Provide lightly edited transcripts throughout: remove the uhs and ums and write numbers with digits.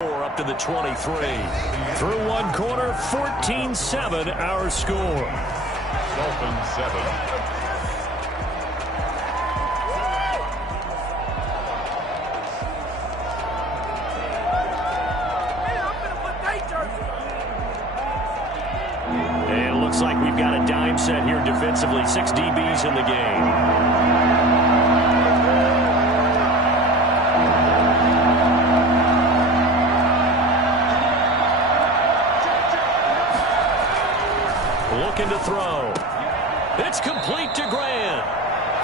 Up to the 23. Through one quarter, 14-7 our score. Dolphins 7. And it looks like we've got a dime set here defensively. 6 DBs in the game. Looking to throw. It's complete to Grant.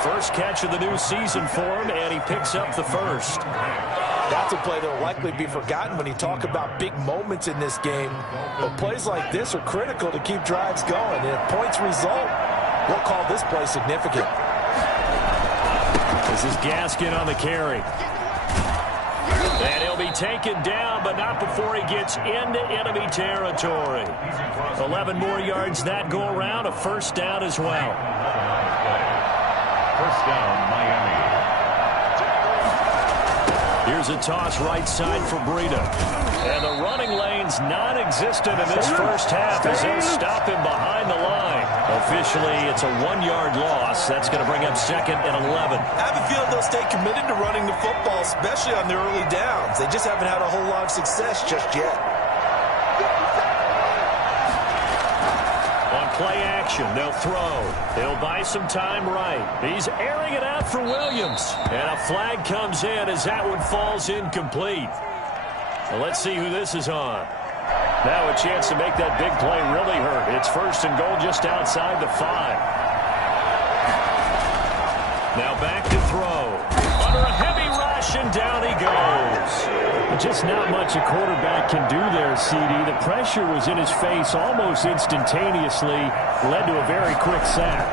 First catch of the new season for him, and he picks up the first. That's a play that will likely be forgotten when you talk about big moments in this game. But plays like this are critical to keep drives going. And if points result, we'll call this play significant. This is Gaskin on the carry. And he'll be taken down, but not before he gets into enemy territory. 11 more yards that go around, a first down as well. First down, Miami. Here's a toss right side for Breida. And the running lane's non-existent in this first half as they stop him behind the line. Officially, it's a 1-yard loss. That's going to bring up second and 11. I have a feeling they'll stay committed to running the football, especially on their early downs. They just haven't had a whole lot of success just yet. On play action, they'll throw. He'll buy some time right. He's airing it out for Williams. And a flag comes in as that one falls incomplete. Well, let's see who this is on. Now a chance to make that big play really hurt. It's first and goal just outside the 5. Now back to throw. Under a heavy rush, and down he goes. Just not much a quarterback can do there, CD. The pressure was in his face almost instantaneously. Led to a very quick sack.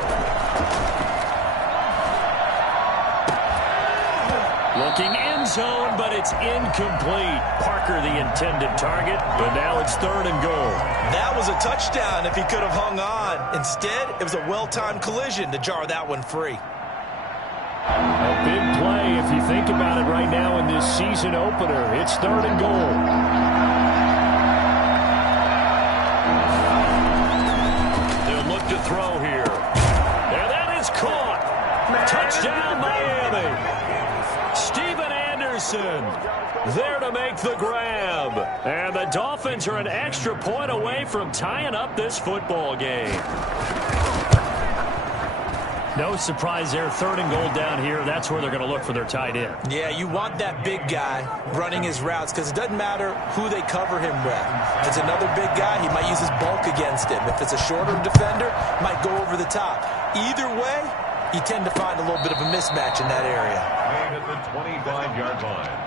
Looking end zone, but it's incomplete. Parker the intended target, but now it's third and goal. That was a touchdown if he could have hung on. Instead, it was a well-timed collision to jar that one free. A big play if you think about it right now in this season opener. It's third and goal. They'll look to throw here. And that is caught. Touchdown, Miami. There to make the grab. And the Dolphins are an extra point away from tying up this football game. No surprise there. Third and goal down here. That's where they're going to look for their tight end. Yeah, you want that big guy running his routes because it doesn't matter who they cover him with. If it's another big guy, he might use his bulk against him. If it's a shorter defender, might go over the top. Either way, you tend to find a little bit of a mismatch in that area. At the 25-yard line.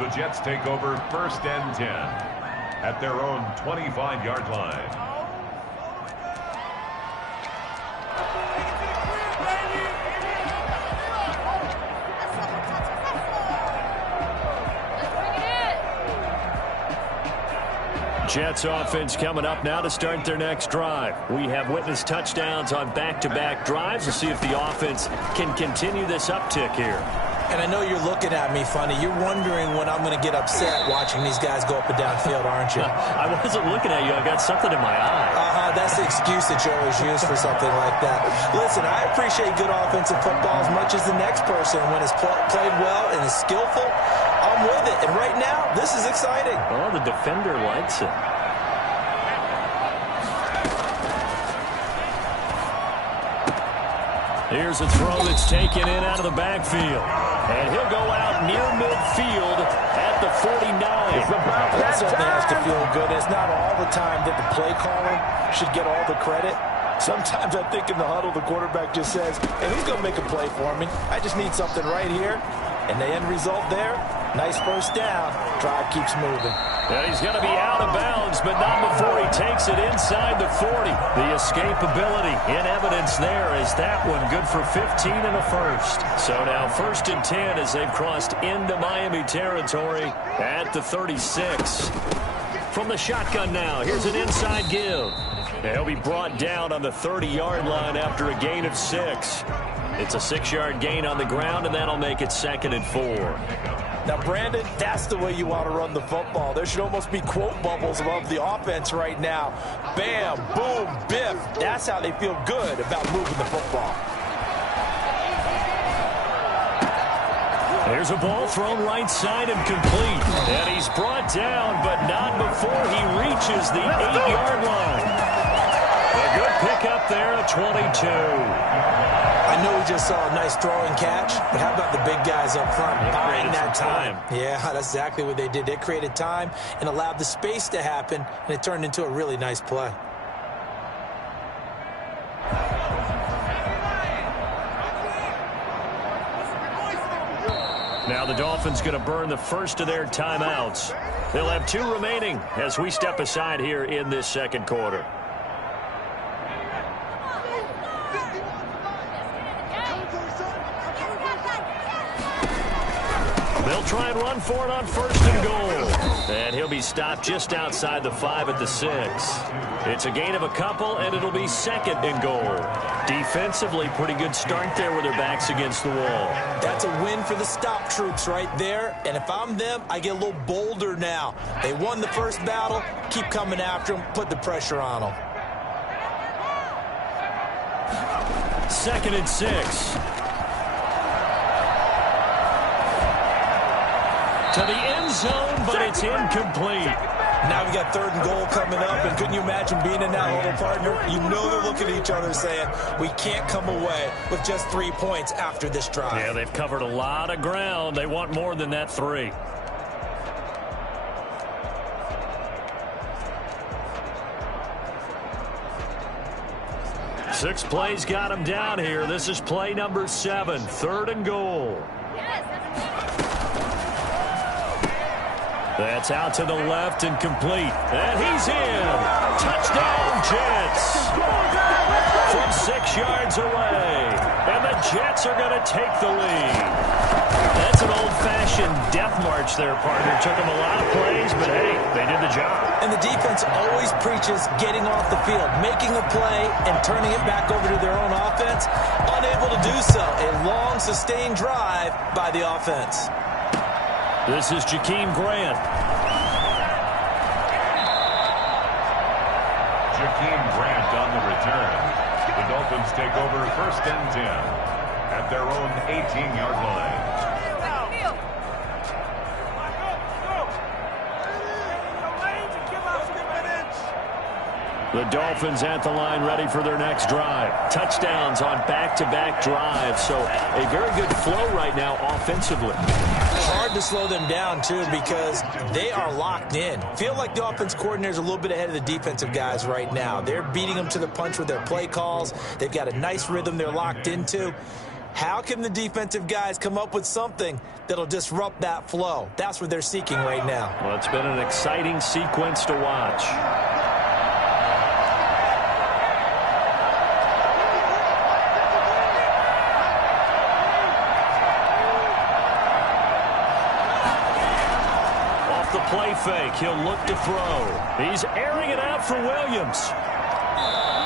The Jets take over first and 10 at their own 25-yard line. Jets offense coming up now to start their next drive. We have witnessed touchdowns on back-to-back drives. We'll see if the offense can continue this uptick here. And I know you're looking at me funny. You're wondering when I'm going to get upset watching these guys go up and down field, aren't you? I wasn't looking at you. I got something in my eye. That's the excuse that you always use for something like that. Listen, I appreciate good offensive football as much as the next person. When it's played well and is skillful, I'm with it. And right now, this is exciting. Oh, the defender likes it. Here's a throw that's taken in out of the backfield. And he'll go out near midfield at the 49. That certainly has to feel good. It's not all the time that the play caller should get all the credit. Sometimes I think in the huddle, the quarterback just says, hey, who's going to make a play for me? I just need something right here. And the end result there, nice first down. Drive keeps moving. And he's going to be out of bounds, but not before he takes it inside the 40. The escapability in evidence there is that one good for 15 and a first. So now first and 10 as they've crossed into Miami territory at the 36. From the shotgun now, here's an inside give. And he'll be brought down on the 30-yard line after a gain of 6. It's a 6-yard gain on the ground, and that'll make it second and 4. Now, Brandon, that's the way you want to run the football. There should almost be quote bubbles above the offense right now. Bam, boom, biff. That's how they feel good about moving the football. There's a ball thrown right side and complete. And he's brought down, but not before he reaches the 8-yard line. A good pickup there at 22. I know we just saw a nice throwing catch, but how about the big guys up front buying that time? Yeah, that's exactly what they did. They created time and allowed the space to happen, and it turned into a really nice play. Now the Dolphins going to burn the first of their timeouts. They'll have 2 remaining as we step aside here in this second quarter. They'll try and run for it on first and goal. And he'll be stopped just outside the 5 at the 6. It's a gain of a couple, and it'll be second and goal. Defensively, pretty good start there with their backs against the wall. That's a win for the stop troops right there. And if I'm them, I get a little bolder now. They won the first battle. Keep coming after them. Put the pressure on them. 2nd and 6. To the end zone, but it's incomplete. Now we got 3rd and goal coming up, and couldn't you imagine being in that huddle, partner? You know they're looking at each other saying, we can't come away with just 3 points after this drive. Yeah, they've covered a lot of ground. They want more than that 3. Six plays got him down here. This is play number 7, 3rd and goal. That's out to the left and complete. And he's in. Touchdown, Jets. From 6 yards away. And the Jets are going to take the lead. That's an old-fashioned death march there, partner. Took them a lot of plays, but hey, they did the job. And the defense always preaches getting off the field, making a play, and turning it back over to their own offense. Unable to do so. A long, sustained drive by the offense. This is Jakeem Grant. Jakeem Grant on the return. The Dolphins take over 1st and 10 at their own 18-yard line. The Dolphins at the line ready for their next drive. Touchdowns on back-to-back drives. So a very good flow right now offensively. Hard to slow them down, too, because they are locked in. Feel like the offense coordinator is a little bit ahead of the defensive guys right now. They're beating them to the punch with their play calls. They've got a nice rhythm they're locked into. How can the defensive guys come up with something that'll disrupt that flow? That's what they're seeking right now. Well, it's been an exciting sequence to watch. Play fake. He'll look to throw. He's airing it out for Williams.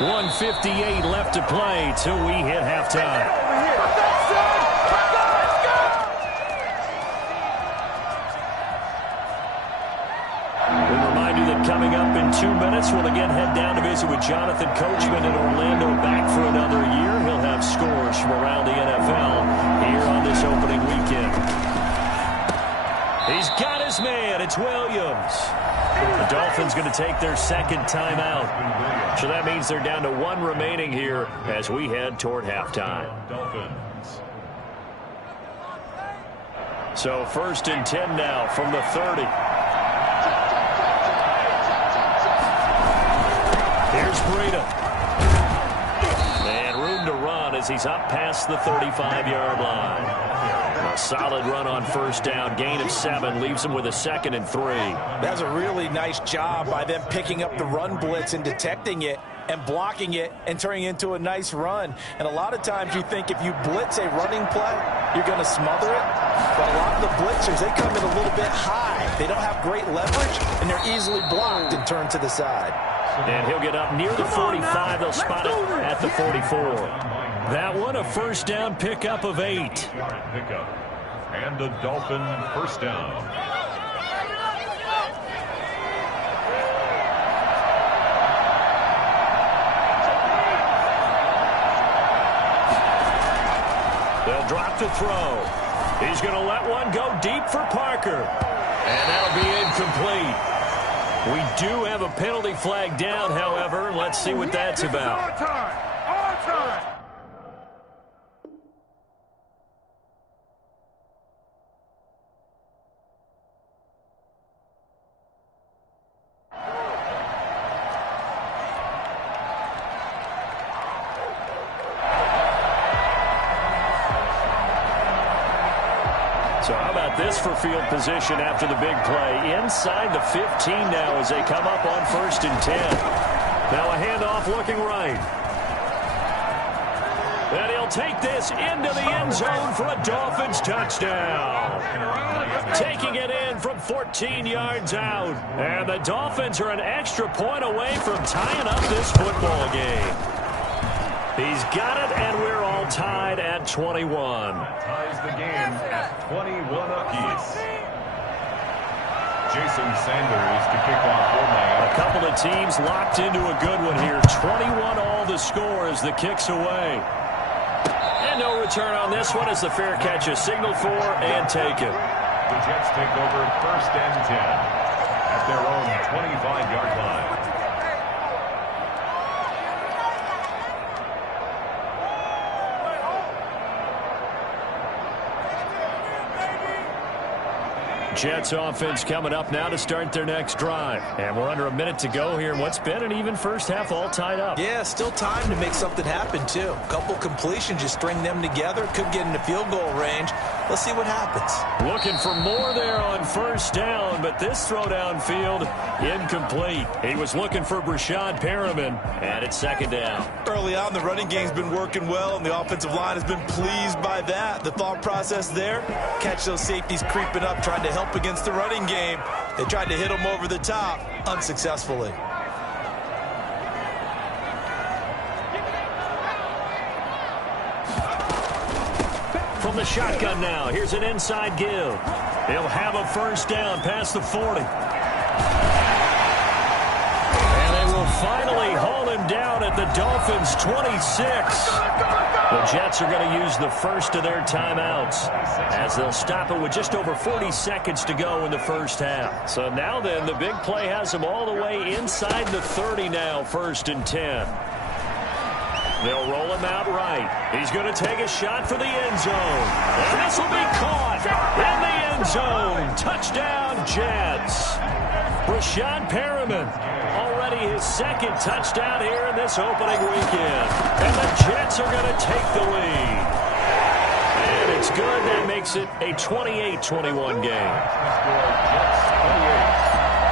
1:58 left to play till we hit halftime. We'll remind you that coming up in 2 minutes, we'll again head down to visit with Jonathan Coachman in Orlando, back for another year. He'll have scores from around the NFL here on this opening weekend. He's got his man. It's Williams. The Dolphins going to take their 2nd timeout. So that means they're down to 1 remaining here as we head toward halftime. So 1st and 10 now from the 30. Here's Breida. And room to run as he's up past the 35-yard line. A solid run on 1st down. Gain of 7 leaves him with a 2nd and 3. That's a really nice job by them picking up the run blitz and detecting it and blocking it and turning it into a nice run. And a lot of times you think if you blitz a running play, you're going to smother it. But a lot of the blitzers, they come in a little bit high. They don't have great leverage, and they're easily blocked and turned to the side. And he'll get up near the 45. They'll spot it at the 44. That one, a 1st down pickup of 8. And a Dolphin first down. They'll drop to throw. He's going to let one go deep for Parker. And that'll be incomplete. We do have a penalty flag down, however. Let's see what that's about. On time. On time. So how about this for field position after the big play? Inside the 15 now as they come up on 1st and 10. Now a handoff looking right. And he'll take this into the end zone for a Dolphins touchdown. Taking it in from 14 yards out. And the Dolphins are an extra point away from tying up this football game. He's got it, and we're all tied at 21. Ties the game at 21 apiece. Jason Sanders to kick off for Miami. A couple of teams locked into a good one here. 21 all the score as the kick's away. And no return on this one as the fair catch is signaled for and taken. The Jets take over 1st and 10 at their own 25-yard line. Jets offense coming up now to start their next drive. And we're under a minute to go here in what's been an even first half, all tied up. Yeah, still time to make something happen, too. A couple completions, you string them together, could get into field goal range. Let's see what happens. Looking for more there on 1st down, but this throw downfield incomplete. He was looking for Brashad Perriman, and it's 2nd down. Early on, the running game's been working well, and the offensive line has been pleased by that. The thought process there, catch those safeties creeping up, trying to help against the running game. They tried to hit him over the top, unsuccessfully. From the shotgun now, here's an inside give. He'll have a 1st down past the 40. And they will finally haul him down at the Dolphins' 26. The Jets are going to use the first of their timeouts as they'll stop it with just over 40 seconds to go in the first half. So now then, the big play has them all the way inside the 30 now, 1st and 10. They'll roll him out right. He's going to take a shot for the end zone. And this will be caught in the end zone. Touchdown, Jets. Brashad Perriman, already his 2nd touchdown here in this opening weekend. And the Jets are going to take the lead. And it's good. That makes it a 28-21 game.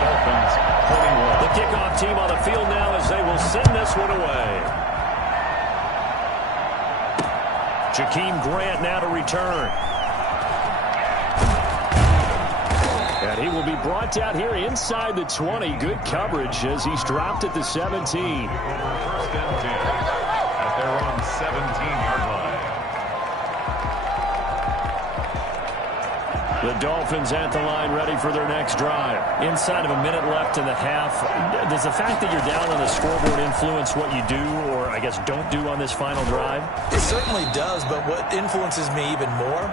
Dolphins 21. The kickoff team on the field now as they will send this one away. Jakeem Grant now to return. And he will be brought down here inside the 20. Good coverage as he's dropped at the 17. 1st and 10 at their own 17-yard line. The Dolphins at the line ready for their next drive. Inside of a minute left in the half. Does the fact that you're down on the scoreboard influence what you do or, I guess, don't do on this final drive? It certainly does, but what influences me even more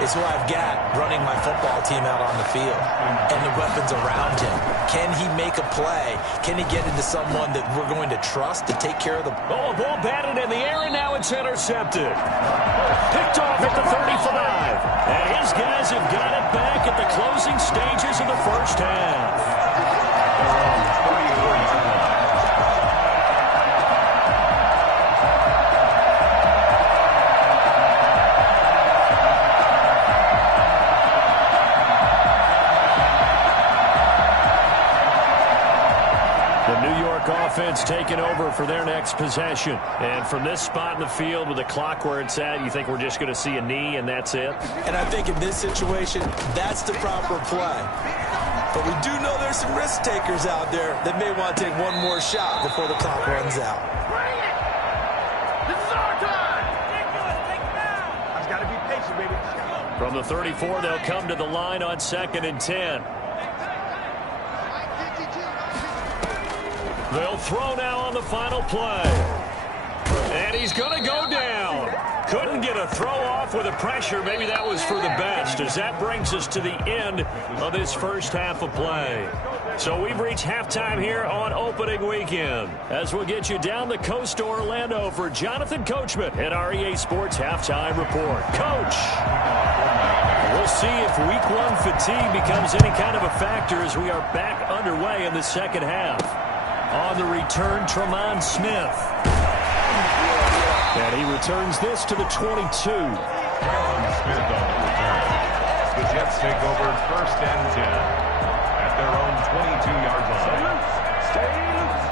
is who I've got running my football team out on the field and the weapons around him. Can he make a play? Can he get into someone that we're going to trust to take care of the... Oh, a ball batted in the air, and now it's intercepted. Picked off at the 35. And his guys have got it back at the closing stages of the first half. Offense taking over for their next possession. And from this spot in the field with the clock where it's at, you think we're just going to see a knee and that's it? And I think in this situation, that's the proper play. But we do know there's some risk takers out there that may want to take one more shot before the clock runs out. This is our time. Take it out. I just got to be patient, baby. From the 34, they'll come to the line on 2nd and 10. They'll throw now on the final play. And he's going to go down. Couldn't get a throw off with the pressure. Maybe that was for the best, as that brings us to the end of this first half of play. So we've reached halftime here on opening weekend, as we'll get you down the coast to Orlando for Jonathan Coachman at our EA Sports Halftime Report. Coach, we'll see if Week 1 fatigue becomes any kind of a factor as we are back underway in the second half. On the return, Tremont Smith. And he returns this to the 22. Smith on the return. The Jets take over 1st and 10 at their own 22-yard line. Stay loose.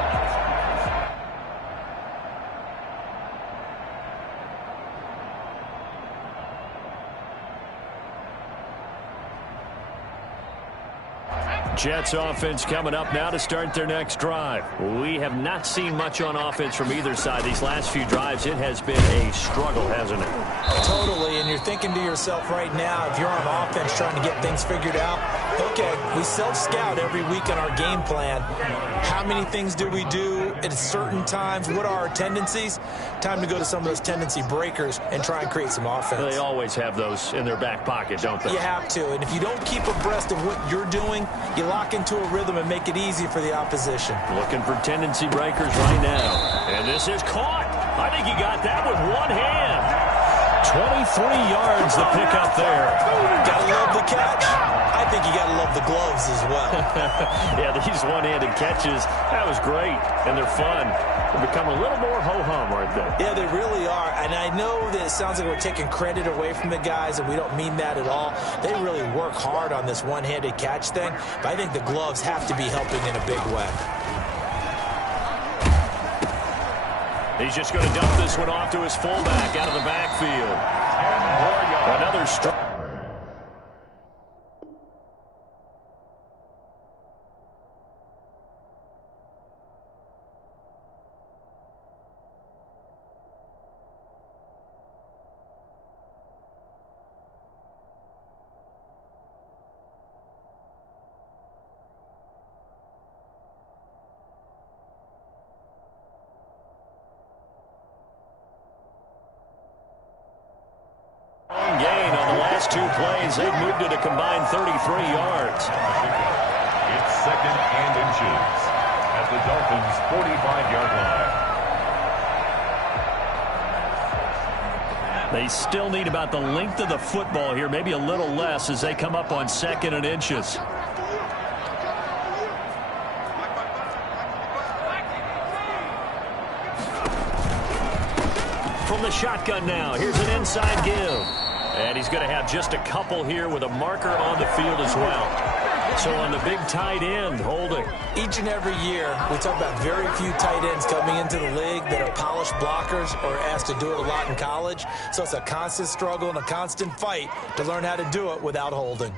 Jets offense coming up now to start their next drive. We have not seen much on offense from either side. These last few drives, it has been a struggle, hasn't it? Totally, and you're thinking to yourself right now, if you're on offense trying to get things figured out, okay, we self-scout every week on our game plan. How many things do we do at certain times? What are our tendencies? Time to go to some of those tendency breakers and try and create some offense. They always have those in their back pocket, don't they? You have to, and if you don't keep abreast of what you're doing, you lock into a rhythm and make it easy for the opposition. Looking for tendency breakers right now. And this is caught. I think he got that with one hand. 23 yards the pick up there. Gotta love the catch. I think you gotta love the gloves as well. Yeah, these one-handed catches, that was great, and they're fun. They become a little more ho-hum, aren't they? Yeah, they really are, and I know that it sounds like we're taking credit away from the guys, and we don't mean that at all. They really work hard on this one-handed catch thing, but I think the gloves have to be helping in a big way. He's just going to dump this one off to his fullback out of the backfield. Another strike. Gain on the last two plays. They've moved it a combined 33 yards. It's 2nd and inches at the Dolphins' 45-yard line. They still need about the length of the football here, maybe a little less as they come up on 2nd and inches. From the shotgun now, here's an inside give. And he's going to have just a couple here with a marker on the field as well. So on the big tight end, holding. Each and every year, we talk about very few tight ends coming into the league that are polished blockers or asked to do it a lot in college. So it's a constant struggle and a constant fight to learn how to do it without holding.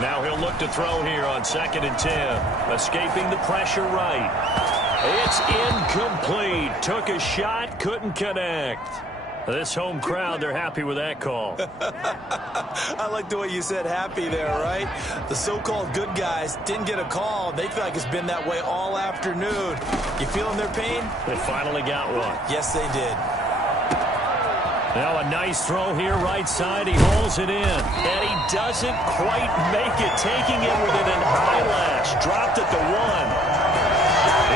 Now he'll look to throw here on 2nd and 10. Escaping the pressure right. It's incomplete. Took a shot, couldn't connect. This home crowd, they're happy with that call. I like the way you said happy there, right? The so-called good guys didn't get a call. They feel like it's been that way all afternoon. You feeling their pain? They finally got one. Yes, they did. Now a nice throw here, right side. He hauls it in. And he doesn't quite make it. Taking it within an eyelash. Dropped at the 1.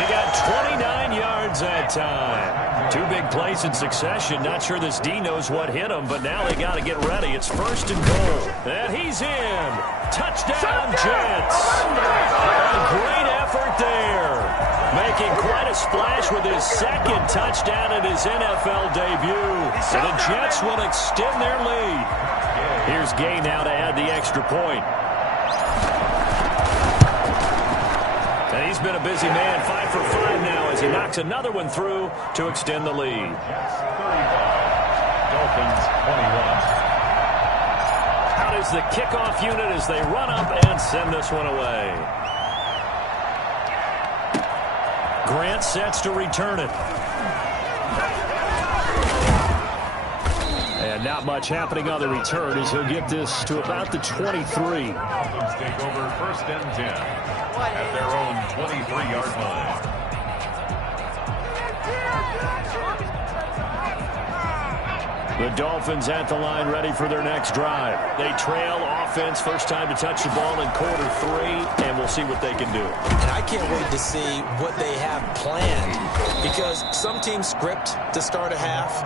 He got 29 yards that time. Two big plays in succession. Not sure this D knows what hit him, but now they got to get ready. It's 1st and goal. And he's in. Touchdown, Jets. A great effort there. Making quite a splash with his 2nd touchdown in his NFL debut. So the Jets will extend their lead. Here's Gay now to add the extra point. And he's been a busy man, 5 for 5 now as he knocks another one through to extend the lead. Jets 35, Dolphins 21. out as the kickoff unit as they run up and send this one away. Grant sets to return it. And not much happening on the return as he'll get this to about the 23. Dolphins take over 1st and 10 at their own 23-yard line. The Dolphins at the line ready for their next drive. They trail offense, first time to touch the ball in quarter 3, and we'll see what they can do. And I can't wait to see what they have planned, because some teams script to start a half.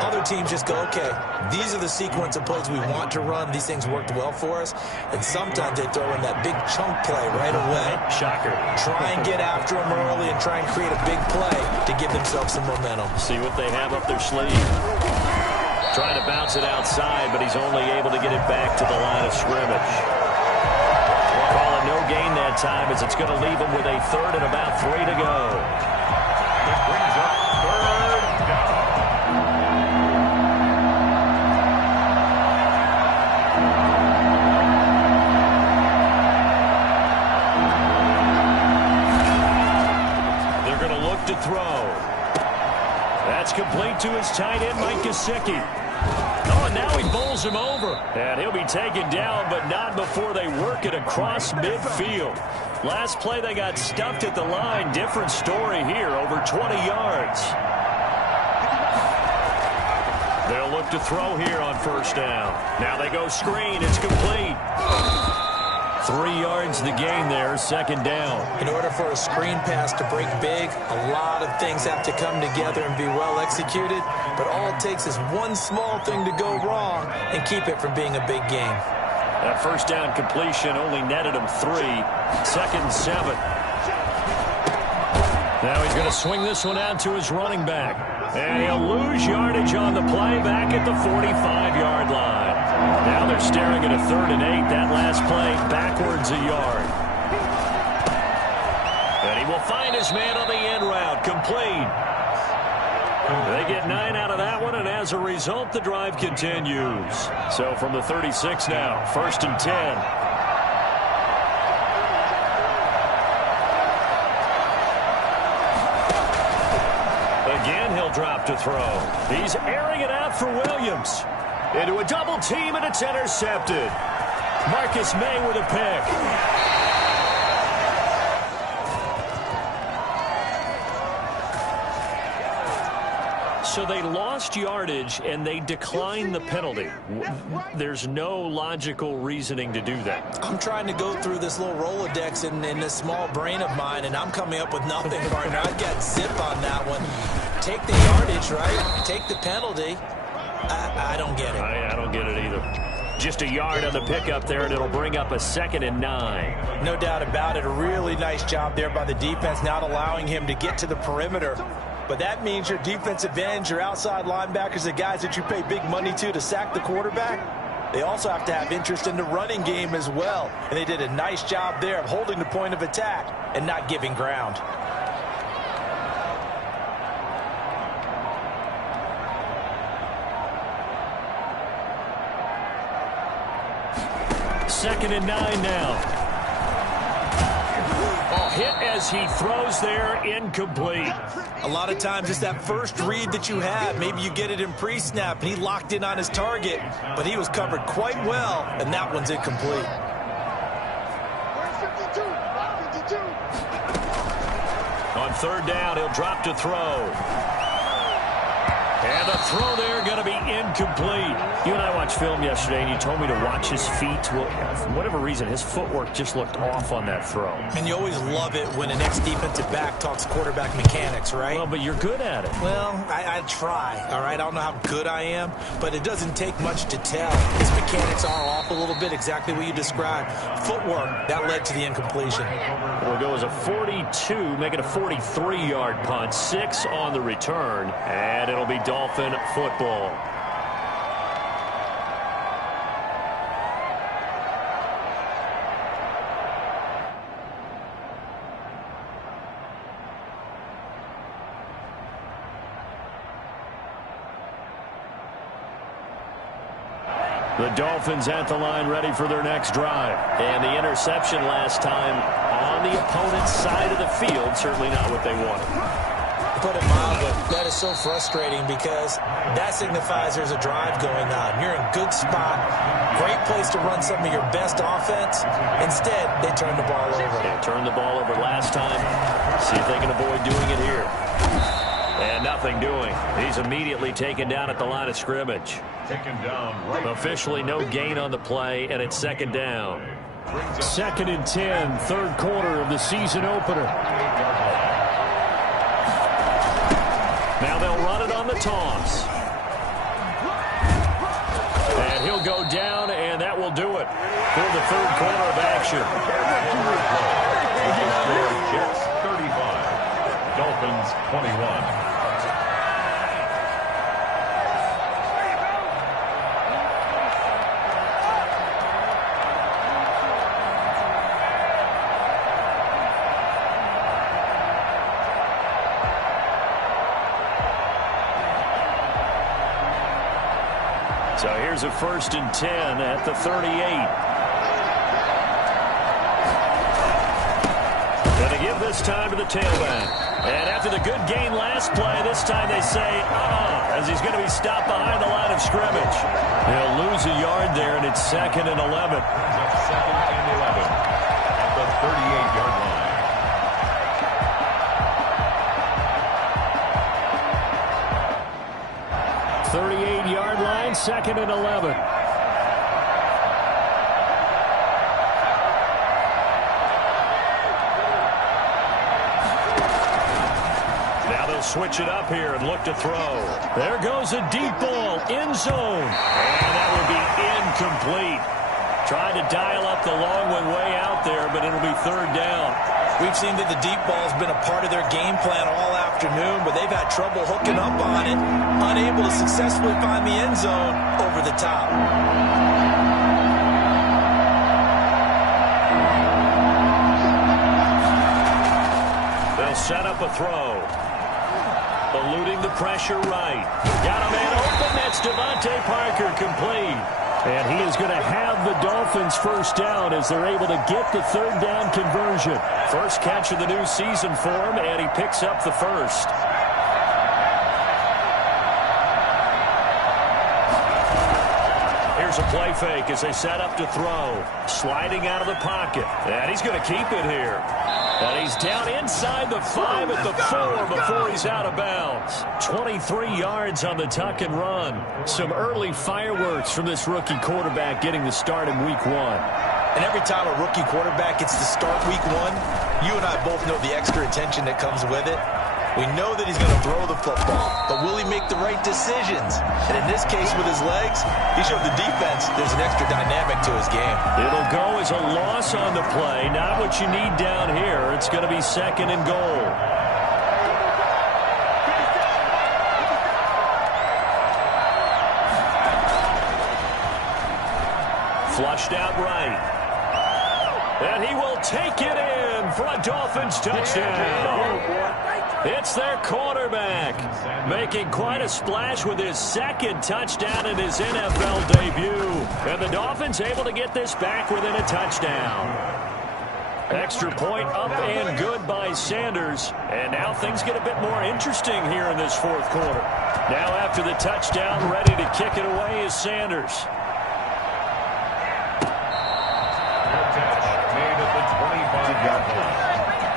Other teams just go, okay, these are the sequence of plays we want to run. These things worked well for us. And sometimes they throw in that big chunk play right away. Shocker. Try and get after them early and try and create a big play to give themselves some momentum. See what they have up their sleeve. Trying to bounce it outside, but he's only able to get it back to the line of scrimmage. Call it no gain that time as it's going to leave him with a 3rd and about 3 to go. It brings up 3rd down. They're going to look to throw. That's complete to his tight end, Mike Gesicki. Oh, and now he bowls him over. And he'll be taken down, but not before they work it across midfield. Last play, they got stuffed at the line. Different story here, over 20 yards. They'll look to throw here on 1st down. Now they go screen. It's complete. 3 yards the gain there, 2nd down. In order for a screen pass to break big, a lot of things have to come together and be well executed. But all it takes is one small thing to go wrong and keep it from being a big game. That 1st down completion only netted him 3. 2nd and 7. Now he's going to swing this one out to his running back. And he'll lose yardage on the play back at the 45-yard line. Now they're staring at a 3rd and 8. That last play backwards a yard. And he will find his man on the end route. Complete. They get 9 out of that one, and as a result, the drive continues. So from the 36 now, 1st and 10. Again, he'll drop to throw. He's airing it out for Williams. Into a double team, and it's intercepted. Marcus May with a pick. So they lost yardage, and they declined the penalty. There's no logical reasoning to do that. I'm trying to go through this little Rolodex in this small brain of mine, and I'm coming up with nothing, partner. I got zip on that one. Take the yardage, right? Take the penalty. I don't get it. I don't get it either. Just a yard on the pickup there, and it'll bring up a 2nd and 9. No doubt about it. A really nice job there by the defense, not allowing him to get to the perimeter. But that means your defensive ends, your outside linebackers, the guys that you pay big money to sack the quarterback, they also have to have interest in the running game as well. And they did a nice job there of holding the point of attack and not giving ground. Second and 9 now. Hit as he throws there, incomplete. A lot of times it's that first read that you have. Maybe you get it in pre-snap, and he locked in on his target, but he was covered quite well, and that one's incomplete. On 3rd down, he'll drop to throw. And the throw there going to be incomplete. You and I watched film yesterday, and you told me to watch his feet. Well, for whatever reason, his footwork just looked off on that throw. And you always love it when an ex-defensive back talks quarterback mechanics, right? Well, but you're good at it. Well, I try, all right? I don't know how good I am, but it doesn't take much to tell. His mechanics are off a little bit, exactly what you described. Footwork, that led to the incompletion. It'll go as a 42, make it a 43-yard punt, 6 on the return, and it'll be Dolphin football. The Dolphins at the line ready for their next drive. And the interception last time on the opponent's side of the field, certainly not what they wanted. Put it mildly, that is so frustrating because that signifies there's a drive going on. You're in good spot, great place to run some of your best offense. Instead, they turn the ball over. They turned the ball over last time. See if they can avoid doing it here. And nothing doing. He's immediately taken down at the line of scrimmage. Taken down right. Officially no gain on the play, and it's second down. 2nd and 10, third quarter of the season opener. Now they'll run it on the toss. And he'll go down, and that will do it for the third quarter of action. Jets 35, Dolphins 21. So here's a 1st and 10 at the 38. Going to give this time to the tailback. And after the good gain last play, this time they say, as he's going to be stopped behind the line of scrimmage. He'll lose a yard there, and it's 2nd and 11. 2nd and 11 at the 38-yard line. 38-yard line, 2nd and 11. Now they'll switch it up here and look to throw. There goes a deep ball, end zone. And that will be incomplete. Trying to dial up the long one way out there, but it'll be 3rd down. We've seen that the deep ball's been a part of their game plan all afternoon, but they've had trouble hooking up on it, unable to successfully find the end zone over the top. They'll set up a throw. Eluding the pressure right. Got a man open. That's Devontae Parker, complete. And he is going to have the Dolphins first down as they're able to get the 3rd down conversion. First catch of the new season for him, and he picks up the first. Here's a play fake as they set up to throw. Sliding out of the pocket. And he's going to keep it here. And he's down inside the 5 at the 4 before he's out of bounds. 23 yards on the tuck and run. Some early fireworks from this rookie quarterback getting the start in week 1. And every time a rookie quarterback gets to start week 1, you and I both know the extra attention that comes with it. We know that he's going to throw the football, but will he make the right decisions? And in this case, with his legs, he showed the defense there's an extra dynamic to his game. It'll go as a loss on the play. Not what you need down here. It's going to be 2nd and goal. Flushed out right. And he will take it in for a Dolphins touchdown. It's their quarterback making quite a splash with his 2nd touchdown in his NFL debut. And the Dolphins able to get this back within a touchdown. Extra point up and good by Sanders. And now things get a bit more interesting here in this 4th quarter. Now after the touchdown, ready to kick it away is Sanders.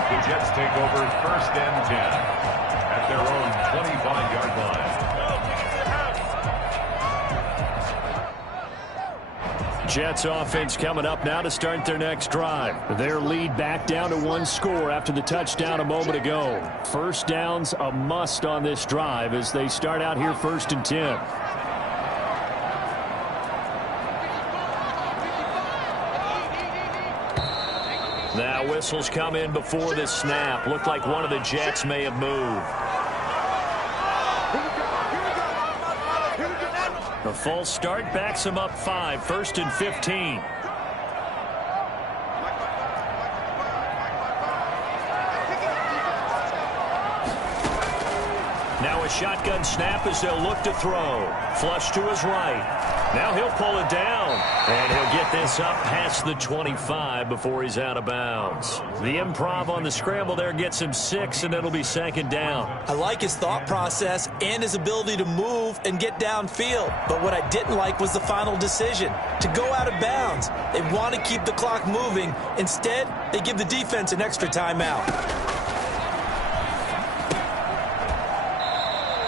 The Jets take over 1st and 10 at their own 25-yard line. Jets offense coming up now to start their next drive. Their lead back down to 1 score after the touchdown a moment ago. First down's a must on this drive as they start out here 1st and 10. Now whistles come in before this snap. Looked like one of the Jets may have moved. The false start backs him up 5. 1st and 15. Now a shotgun snap as they'll look to throw. Flush to his right. Now he'll pull it down. And he'll get this up past the 25 before he's out of bounds. The improv on the scramble there gets him 6, and it'll be second down. I like his thought process and his ability to move and get downfield. But what I didn't like was the final decision, to go out of bounds. They want to keep the clock moving. Instead, they give the defense an extra timeout.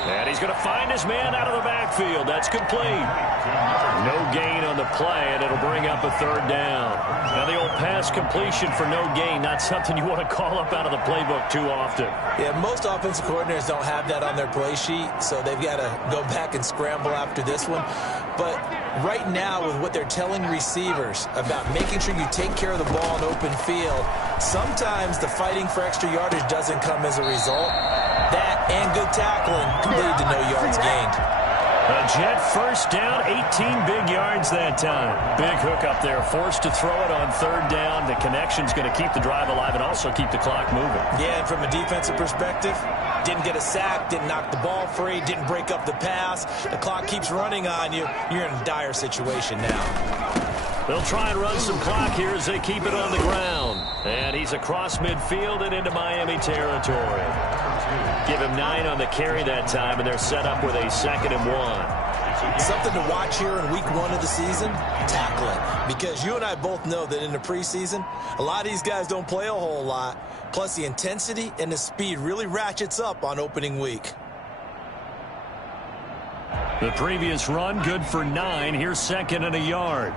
And he's going to find his man out of the backfield. That's complete. No gain on the play, and it'll bring up a third down. Now the old pass completion for no gain, not something you want to call up out of the playbook too often. Yeah, most offensive coordinators don't have that on their play sheet, so they've got to go back and scramble after this one. But right now, with what they're telling receivers about making sure you take care of the ball in open field, sometimes the fighting for extra yardage doesn't come as a result. That and good tackling can lead to no yards gained. A Jet first down, 18 big yards that time. Big hook up there, forced to throw it on third down. The connection's going to keep the drive alive and also keep the clock moving. Yeah, and from a defensive perspective, didn't get a sack, didn't knock the ball free, didn't break up the pass. The clock keeps running on you. You're in a dire situation now. They'll try and run some clock here as they keep it on the ground. And he's across midfield and into Miami territory. Give him 9 on the carry that time, and they're set up with a 2nd and 1. Something to watch here in week 1 of the season, tackling. Because you and I both know that in the preseason, a lot of these guys don't play a whole lot. Plus, the intensity and the speed really ratchets up on opening week. The previous run, good for 9. Here's 2nd and a yard.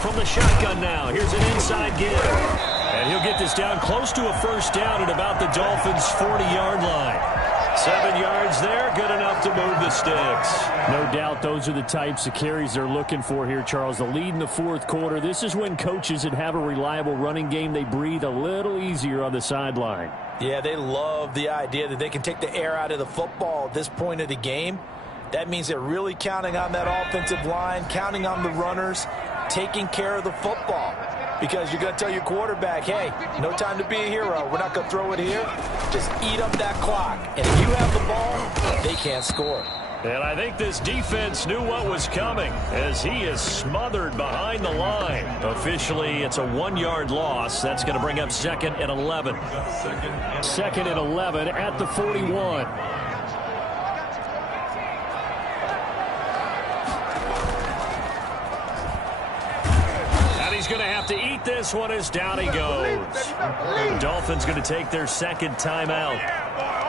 From the shotgun now, here's an inside give. And he'll get this down close to a first down at about the Dolphins' 40-yard line. 7 yards there, good enough to move the sticks. No doubt those are the types of carries they're looking for here, Charles. The lead in the fourth quarter. This is when coaches that have a reliable running game, they breathe a little easier on the sideline. Yeah, they love the idea that they can take the air out of the football at this point of the game. That means they're really counting on that offensive line, counting on the runners, taking care of the football. Because you're going to tell your quarterback, hey, no time to be a hero. We're not going to throw it here. Just eat up that clock. And if you have the ball, they can't score. And I think this defense knew what was coming as he is smothered behind the line. Officially, it's a 1-yard loss. That's going to bring up 2nd and 11. 2nd and 11 at the 41. He's going to have to eat this one as down he goes. The Dolphins going to take their 2nd timeout.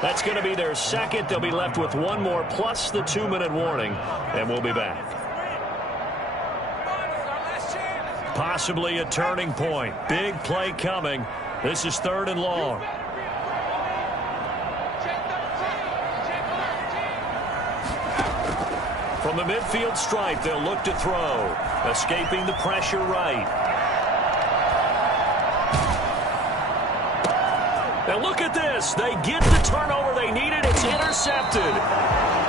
That's going to be their 2nd. They'll be left with 1 more plus the 2-minute warning, and we'll be back. Possibly a turning point. Big play coming. This is 3rd and long. From the midfield stripe, they'll look to throw. Escaping the pressure right. Now look at this. They get the turnover they needed. It's intercepted.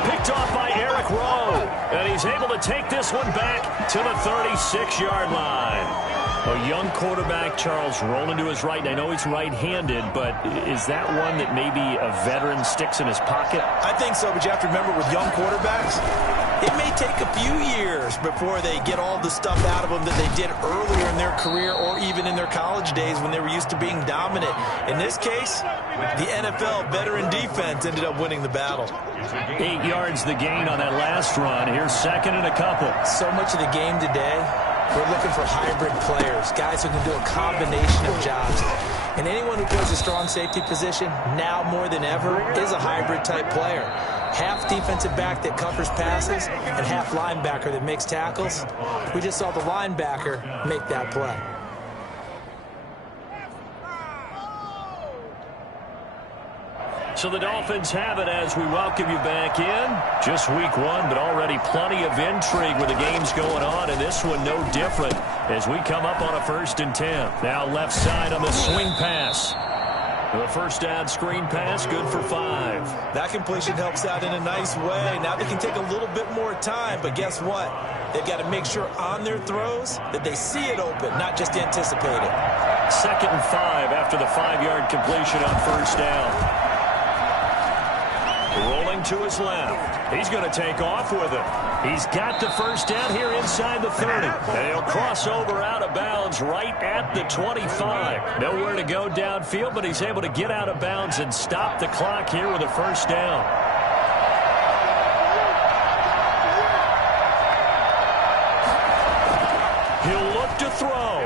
Picked off by Eric Rowe. And he's able to take this one back to the 36-yard line. A young quarterback, Charles, rolling to his right. And I know he's right-handed, but is that one that maybe a veteran sticks in his pocket? I think so, but you have to remember with young quarterbacks, it may take a few years before they get all the stuff out of them that they did earlier in their career or even in their college days when they were used to being dominant. In this case, the NFL veteran defense ended up winning the battle. 8 yards the gain on that last run. Here's 2nd and a couple. So much of the game today, we're looking for hybrid players, guys who can do a combination of jobs. And anyone who plays a strong safety position, now more than ever, is a hybrid-type player. Half defensive back that covers passes and half linebacker that makes tackles. We just saw the linebacker make that play. So the Dolphins have it as we welcome you back in. Just week 1, but already plenty of intrigue with the games going on, and this one no different as we come up on a 1st and 10. Now left side on the swing pass. The first down screen pass, good for 5. That completion helps out in a nice way. Now they can take a little bit more time, but guess what? They've got to make sure on their throws that they see it open, not just anticipate it. 2nd and 5 after the 5-yard completion on first down. Rolling to his left. He's going to take off with it. He's got the first down here inside the 30. And he'll cross over out of bounds right at the 25. Nowhere to go downfield, but he's able to get out of bounds and stop the clock here with a first down. He'll look to throw.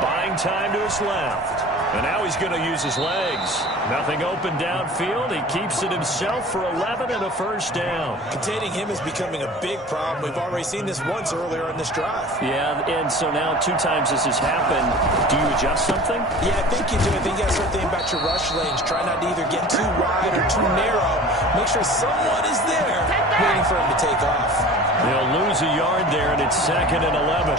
Buying time to his left. And now he's going to use his legs. Nothing open downfield. He keeps it himself for 11 and a first down. Containing him is becoming a big problem. We've already seen this once earlier in this drive. Yeah, and so now 2 times this has happened. Do you adjust something? Yeah, I think you do. I think you got to start thinking about your rush lanes. Try not to either get too wide or too narrow. Make sure someone is there waiting for him to take off. They'll lose a yard there, and it's 2nd and 11.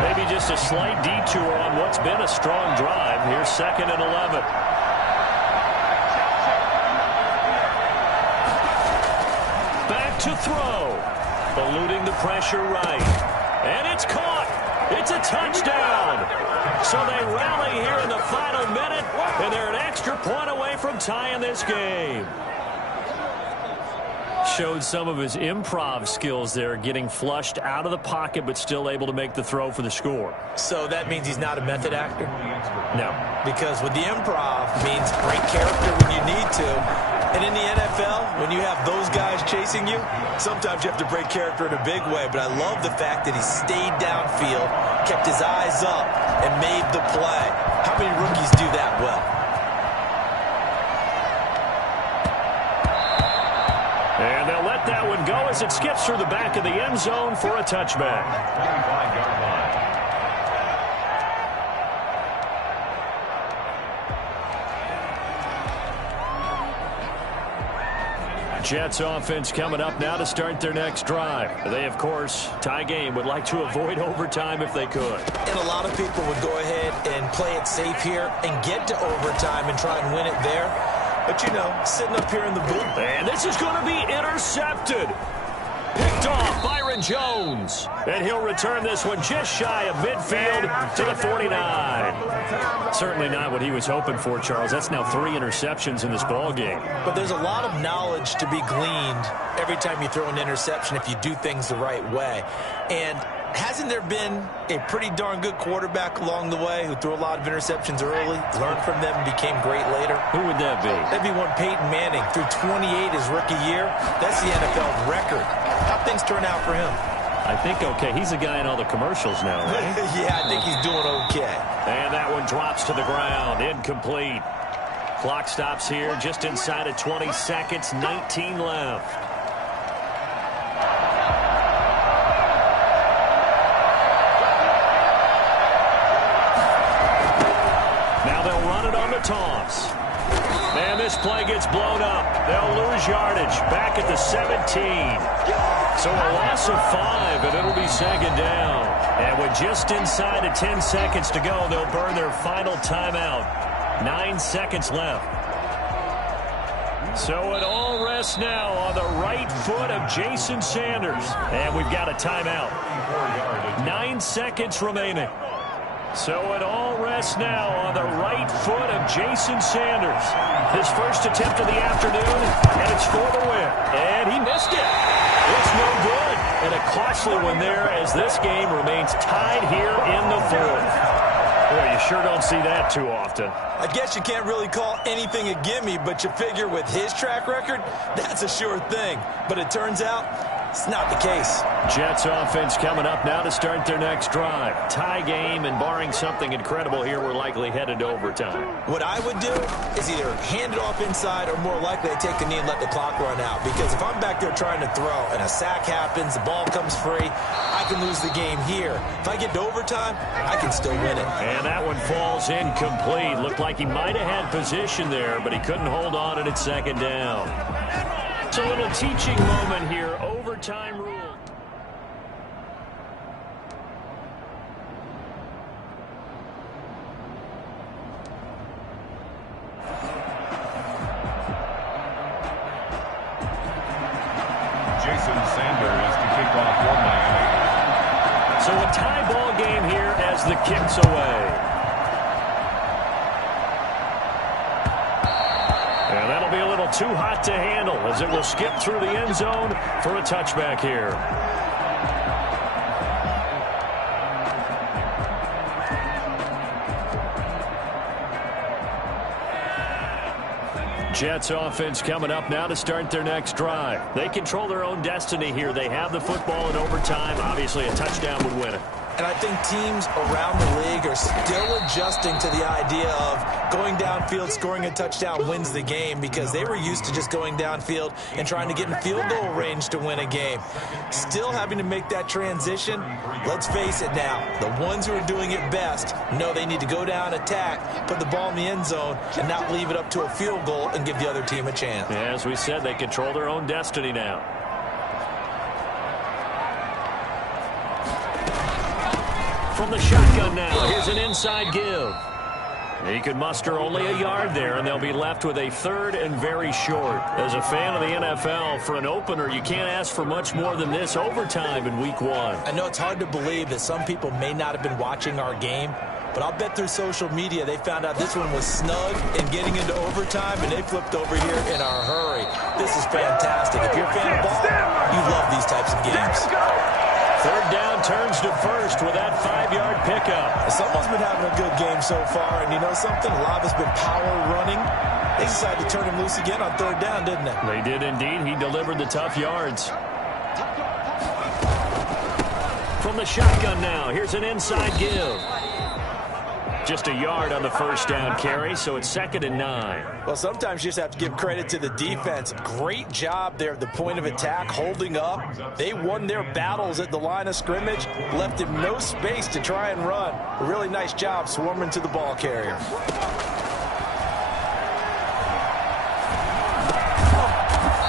Maybe just a slight detour on what's been a strong drive. Here's 2nd and 11. Back to throw. Eluding the pressure right. And it's caught. It's a touchdown. So they rally here in the final minute, and they're an extra point away from tying this game. Showed some of his improv skills there, getting flushed out of the pocket but still able to make the throw for the score. So that means he's not a method actor? No. Because with the improv means great character when you need to. And in the NFL, when you have those guys chasing you, sometimes you have to break character in a big way. But I love the fact that he stayed downfield, kept his eyes up, and made the play. How many rookies do that well? And they'll let that one go as it skips through the back of the end zone for a touchback. 25-yard line. Jets offense coming up now to start their next drive. They, of course, tie game, would like to avoid overtime if they could. And a lot of people would go ahead and play it safe here and get to overtime and try and win it there. But, you know, sitting up here in the booth. And this is going to be intercepted. Picked off Byron Jones. And he'll return this one just shy of midfield to the 49. Certainly not what he was hoping for, Charles. That's now 3 interceptions in this ball game. But there's a lot of knowledge to be gleaned every time you throw an interception if you do things the right way. And hasn't there been a pretty darn good quarterback along the way who threw a lot of interceptions early, learned from them, and became great later? Who would that be? That'd be one Peyton Manning. Threw 28 his rookie year. That's the NFL record. How'd things turn out for him? I think okay. He's a guy in all the commercials now, right? Yeah, I think he's doing okay. And that one drops to the ground. Incomplete. Clock stops here just inside of 20 seconds. 19 left. Now they'll run it on the toss. And this play gets blown up. They'll lose yardage back at the 17. So a loss of 5, and it'll be 2nd down. And with just inside of 10 seconds to go, they'll burn their final timeout. 9 seconds left. So it all rests now on the right foot of Jason Sanders. And we've got a timeout. 9 seconds remaining. So it all rests now on the right foot of Jason Sanders. His first attempt of the afternoon, and it's for the win. And he missed it. It's no good. And a costly one there as this game remains tied here in the 4th. Boy, you sure don't see that too often. I guess you can't really call anything a gimme, but you figure with his track record, that's a sure thing. But it turns out it's not the case. Jets offense coming up now to start their next drive. Tie game, and barring something incredible here, we're likely headed to overtime. What I would do is either hand it off inside or more likely I take the knee and let the clock run out. Because if I'm back there trying to throw and a sack happens, the ball comes free, I can lose the game here. If I get to overtime, I can still win it. And that one falls incomplete. Looked like he might have had position there, but he couldn't hold on, and it's 2nd down. It's a little teaching moment here. Overtime rule. So a tie ball game here as the kick's away. And that'll be a little too hot to handle as it will skip through the end zone for a touchback here. Jets offense coming up now to start their next drive. They control their own destiny here. They have the football in overtime. Obviously, a touchdown would win it. And I think teams around the league are still adjusting to the idea of going downfield, scoring a touchdown wins the game, because they were used to just going downfield and trying to get in field goal range to win a game. Still having to make that transition. Let's face it now, the ones who are doing it best know they need to go down, attack, put the ball in the end zone, and not leave it up to a field goal and give the other team a chance. As we said, they control their own destiny now. From the shotgun now, here's an inside give. He could muster only a yard there, and they'll be left with a third and very short. As a fan of the NFL, for an opener, you can't ask for much more than this overtime in Week 1. I know it's hard to believe that some people may not have been watching our game, but I'll bet through social media they found out this one was snug and getting into overtime, and they flipped over here in a hurry. This is fantastic. If you're a fan of ball, you love these types of games. Third down turns to first with that 5-yard pickup. Someone's been having a good game so far, and you know something? A lot has been power running. They decided to turn him loose again on third down, didn't they? They did indeed. He delivered the tough yards. From the shotgun now, here's an inside give. Just a yard on the first down carry, so it's 2nd and 9. Well, sometimes you just have to give credit to the defense. Great job there at the point of attack, holding up. They won their battles at the line of scrimmage, left him no space to try and run. A really nice job swarming to the ball carrier.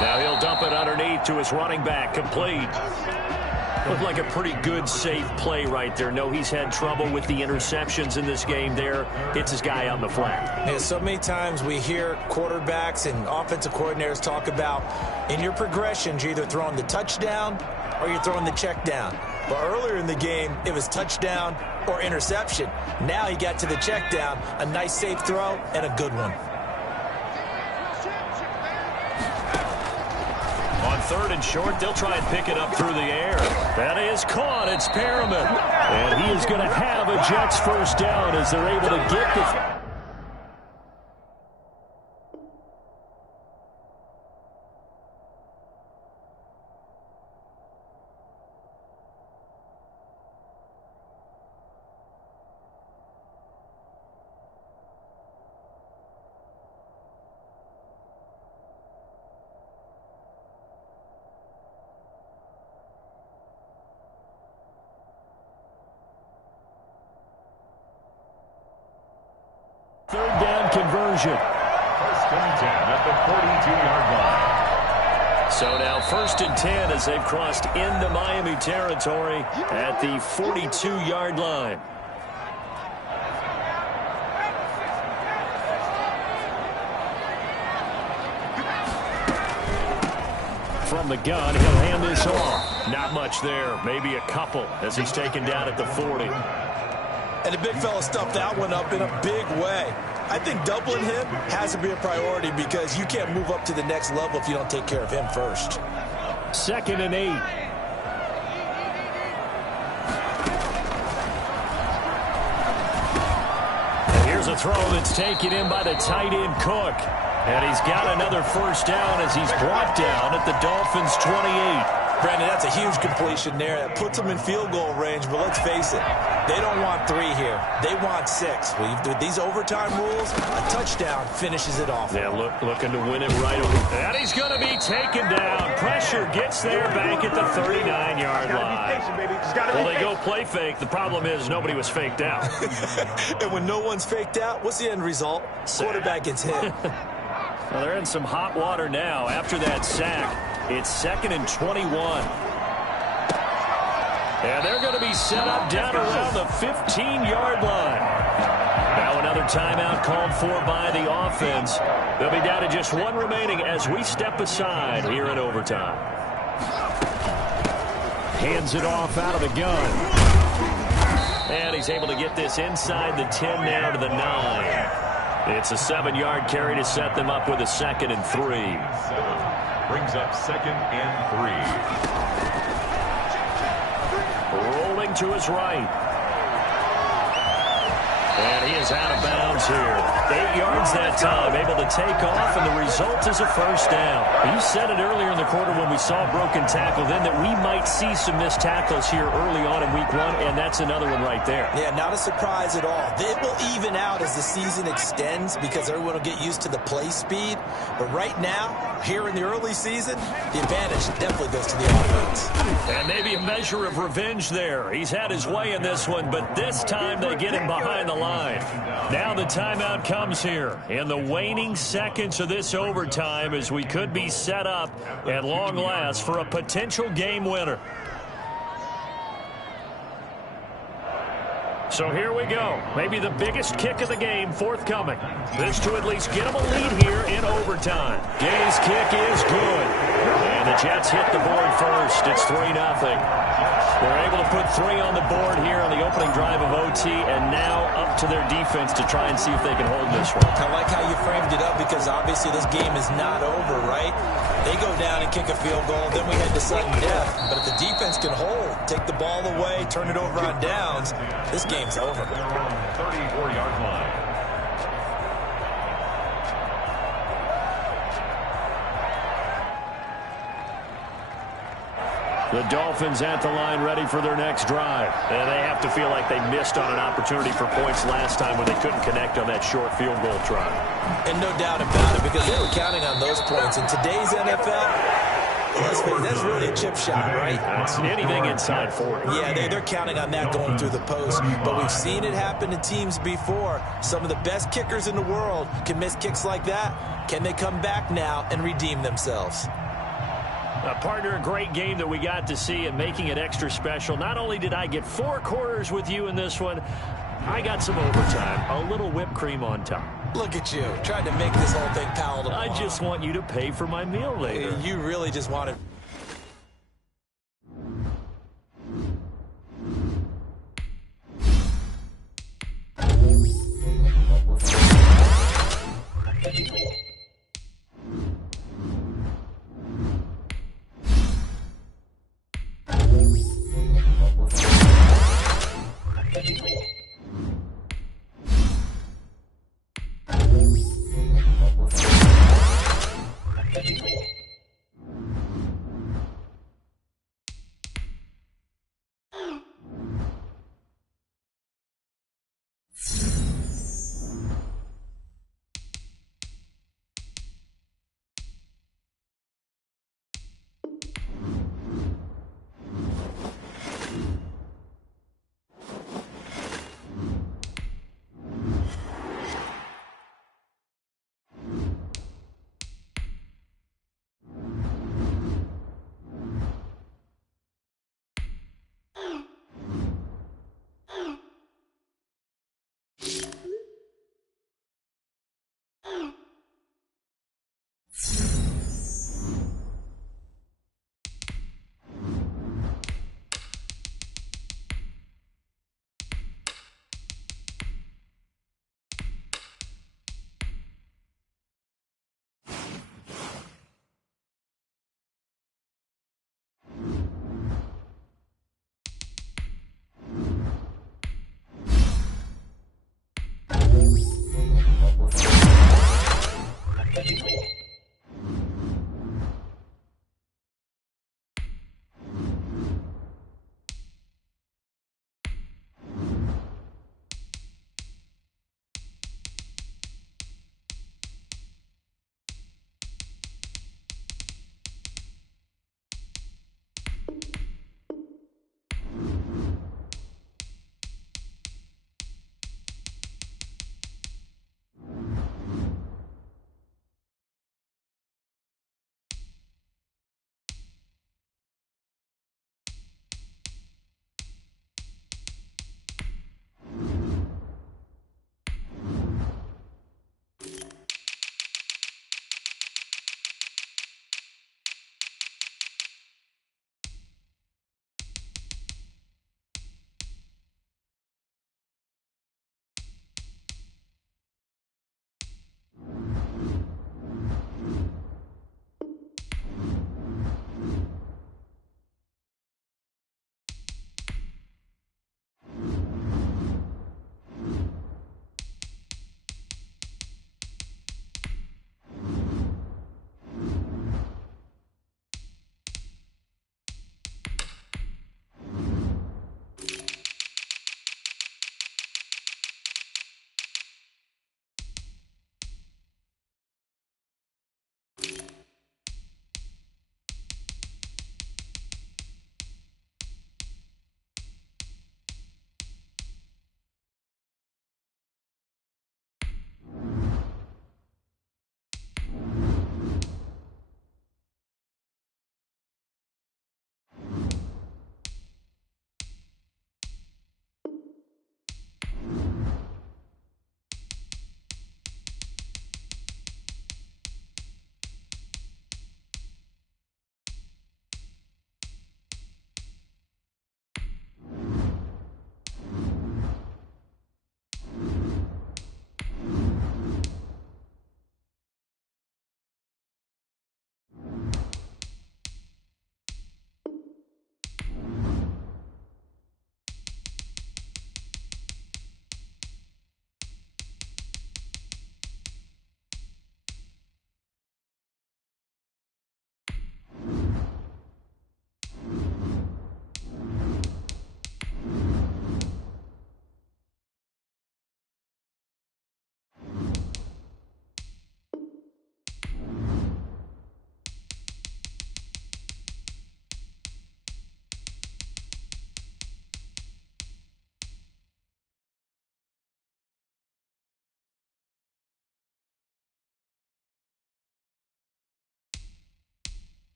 Now he'll dump it underneath to his running back, complete. Looked like a pretty good, safe play right there. No, he's had trouble with the interceptions in this game there. Hits his guy on the flat. Yeah, so many times we hear quarterbacks and offensive coordinators talk about in your progressions, you're either throwing the touchdown or you're throwing the check down. But earlier in the game, it was touchdown or interception. Now he got to the check down, a nice safe throw and a good one. Third and short, they'll try and pick it up through the air. That is caught. It's Perriman. And he is going to have a Jets first down as they're able to get the... Third down conversion. 1st and 10 at the 42-yard line. So now 1st and 10 as they've crossed into Miami territory at the 42-yard line. From the gun, he'll hand this off. Not much there, maybe a couple as he's taken down at the 40. And the big fella stuffed that one up in a big way. I think doubling him has to be a priority because you can't move up to the next level if you don't take care of him first. 2nd and 8. And here's a throw that's taken in by the tight end Cook. And he's got another first down as he's brought down at the Dolphins' 28. Brandon, that's a huge completion there. That puts them in field goal range, but let's face it, they don't want 3 here. They want 6. With these overtime rules, a touchdown finishes it off. Yeah, looking to win it right over. And he's going to be taken down. Pressure gets there back at the 39-yard line. Well, they go play fake. The problem is nobody was faked out. And when no one's faked out, what's the end result? Quarterback gets hit. Well, they're in some hot water now after that sack. It's 2nd and 21. And they're going to be set up down around the 15-yard line. Now another timeout called for by the offense. They'll be down to just 1 remaining as we step aside here in overtime. Hands it off out of the gun. And he's able to get this inside the 10 now to the 9. It's a 7-yard carry to set them up with a 2nd and 3. Brings up 2nd and 3. Rolling to his right. And he is out of bounds here. 8 yards that time, able to take off, and the result is a first down. You said it earlier in the quarter when we saw a broken tackle then that we might see some missed tackles here early on in week 1, and that's another one right there. Yeah, not a surprise at all. It will even out as the season extends because everyone will get used to the play speed. But right now, here in the early season, the advantage definitely goes to the offense. And maybe a measure of revenge there. He's had his way in this one, but this time they get him behind the line. Now the timeout comes here in the waning seconds of this overtime as we could be set up at long last for a potential game winner. So here we go. Maybe the biggest kick of the game forthcoming. This to at least get them a lead here in overtime. Gay's kick is good. And the Jets hit the board first. It's 3-0. They're able to put 3 on the board here on the opening drive of OT, and now up to their defense to try and see if they can hold this one. I like how you framed it up because obviously this game is not over, right? They go down and kick a field goal, then we head to sudden death. But if the defense can hold, take the ball away, turn it over on downs, this game's over. They're on the 34-yard line. The Dolphins at the line ready for their next drive. And they have to feel like they missed on an opportunity for points last time when they couldn't connect on that short field goal try. And no doubt about it because they were counting on those points. In today's NFL, let's face it, that's really a chip shot, right? That's anything inside 40. Yeah, they're counting on that going through the post. But we've seen it happen to teams before. Some of the best kickers in the world can miss kicks like that. Can they come back now and redeem themselves? Partner, a great game that we got to see and making it extra special. Not only did I get 4 quarters with you in this one, I got some overtime, a little whipped cream on top. Look at you, trying to make this whole thing palatable. I just want you to pay for my meal later. You really just wanted...